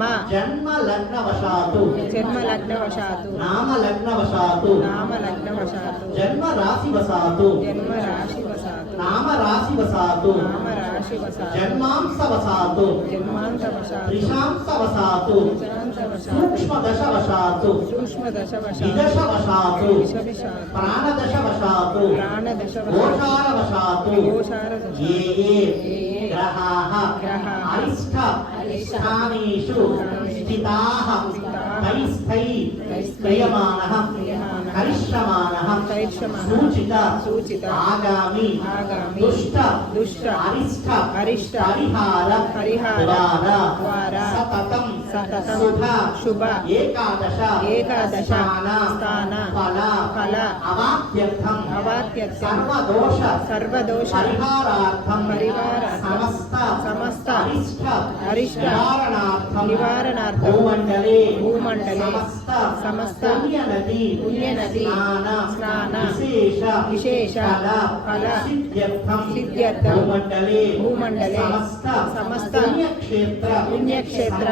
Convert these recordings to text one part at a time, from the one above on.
మమ జన్మ లగ్నవశాతు జన్మ లగ్నవశాతు నామ లగ్నవశాతు నామ లగ్నవశాతు జన్మ రాశివశాతు జన్మ రాశివశాతు నామ రాశివశాతు నామ రాశివశాతు జన్మాంశవశాతు జన్మాంతవశాతు త్రిశాంశవశాతు శాంతవశాతు సూక్ష్మదశవశాతు సూక్ష్మదశవశాతు విదశవశాతు విషవిశాతు ప్రాణదశవశాతు ప్రాణదశవశాతు గోచారవశాతు గోచారదశ ఏ ఏ గ్రహాः? గ్రహాः? అరిష్ట స్థానేషు. స్థితాः తైస్థై క్రియమాణः కరిష్యమాణः కరిష్యమాణः సూచిత సూచిత स्थिताः तैस्थै क्रियमाणः करिष्यमाणः सूचित सूचित। आगामी दुष्ट दुष्ट। अरिष्ट। अरिष्ट हरिहार हरिहार सततं शुभ शुभ। एकादश एकादश। स्थान फल फल। अवाप्यर्थम अवाप्यर्थम सर्वदोष सर्वदोष। परिहारार्थम परिहार समस्त समस्त। अरिष्ट నివారణార్థం నివారణార్థం భూమండలే భూమండలే సమస్త పుణ్యనది పుణ్యనది స్నాన విశేష విశేష ఫల సిద్ధ్యర్థం భూమండలే భూమండలే సమస్త పుణ్యక్షేత్ర పుణ్యక్షేత్ర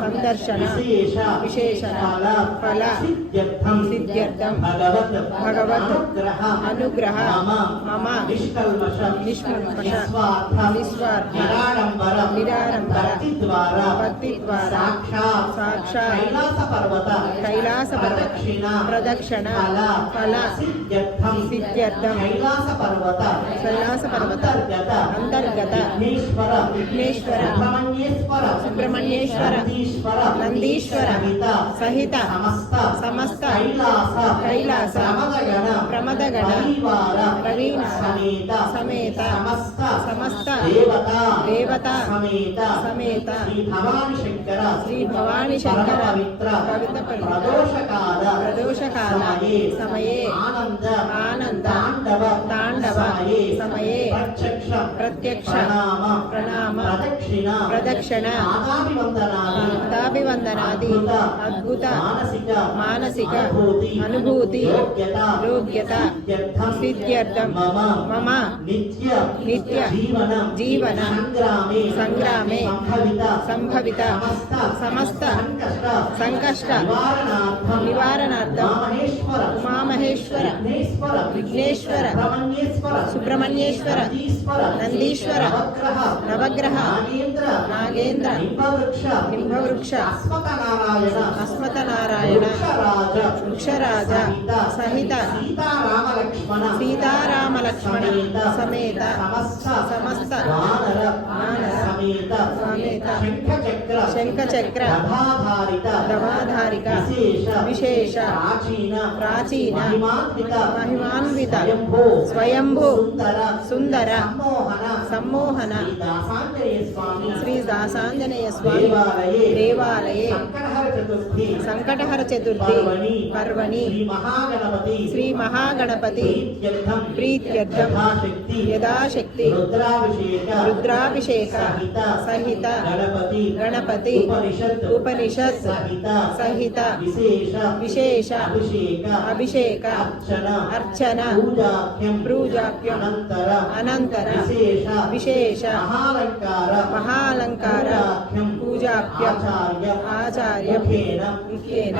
సందర్శన విశేష విశేషణ ఫల ఫల సిద్ధ్యర్థం సిద్ధ్యర్థం భగవత్ భగవత్ అనుగ్రహ అనుగ్రహ మమ నిష్కల్మష నిష్కల్మష నిస్వార్థ నిరాడంబర నిరాడంబర భక్తి ద్వారా. భక్తి ద్వారా. సాక్షాత్ సాక్షాత్ కైలాస పర్వత కైలాస ప్రదక్షిణ ప్రదక్షిణ ఫల ఫల సిద్ధ్యర్థం. సిద్ధ్యర్థం. కైలాస పర్వత కైలాస పర్వత అంతర్గత అంతర్గత విఘ్నేశ్వర విఘ్నేశ్వర సుబ్రహ్మణ్యేశ్వర సుబ్రహ్మణ్యేశ్వర నందీశ్వర నందీశ్వర సహిత సహిత సమస్త సమస్త కైలాస కైలాస ప్రమదగణ ప్రమదగణ పరివార పరివార సమేత సమేత సమస్త సమస్త దేవత దేవత సమేత సమేత శ్రీ భవాని శంకర శ్రీ భవాని శంకర పవిత్ర పవిత్ర పవిత్ర ప్రదోషకాల ప్రదోషకాల సమయే సమయే ఆనంద ఆనంద తాండవ తాండవ సమయే సమయే ప్రత్యక్ష ప్రత్యక్ష ప్రణామ ప్రణామ ప్రదక్షిణ ప్రదక్షిణ పాదాభివందనాది పాదాభివందనాది అద్భుత మానసిక మానసిక అనుభూతి అనుభూతి యోగ్యత యోగ్యత సిద్ధ్యర్థం సిద్ధ్యర్థం సంభవిత సమస్త సంకష్ట నివారణార్థం ఉమామహేశ్వర విఘ్నేశ్వర సుబ్రహ్మణ్యేశ్వర నందీశ్వర నవగ్రహ నాగేంద్ర హింభవృక్ష అస్మత నారాయణ వృక్షరాజ సహిత సీతారామ లక్ష్మణ సమేత సమస్త సమేత శంఖచక్ర శంఖచక్ర విశేష ప్రాచీన మహిమాన్విత స్వయంభూ సుందర. సమ్మోహన. శ్రీ దాసాంజనేయ స్వామి దేవాలయే. సంకటహర చతుర్థి. పర్వణి. శ్రీ మహాగణపతి. ప్రీత్యర్థం. యథాశక్తి. రుద్రాభిషేక. సహిత. గణపతి. ఉపనిషత్. సహిత. విశేష. అభిషేక. అర్చన. అర్చన. अनन्तर अनन्तर विशेष विशेष महालङ्कार महालङ्कार आचार्य आचार्य मुखेन मुखेन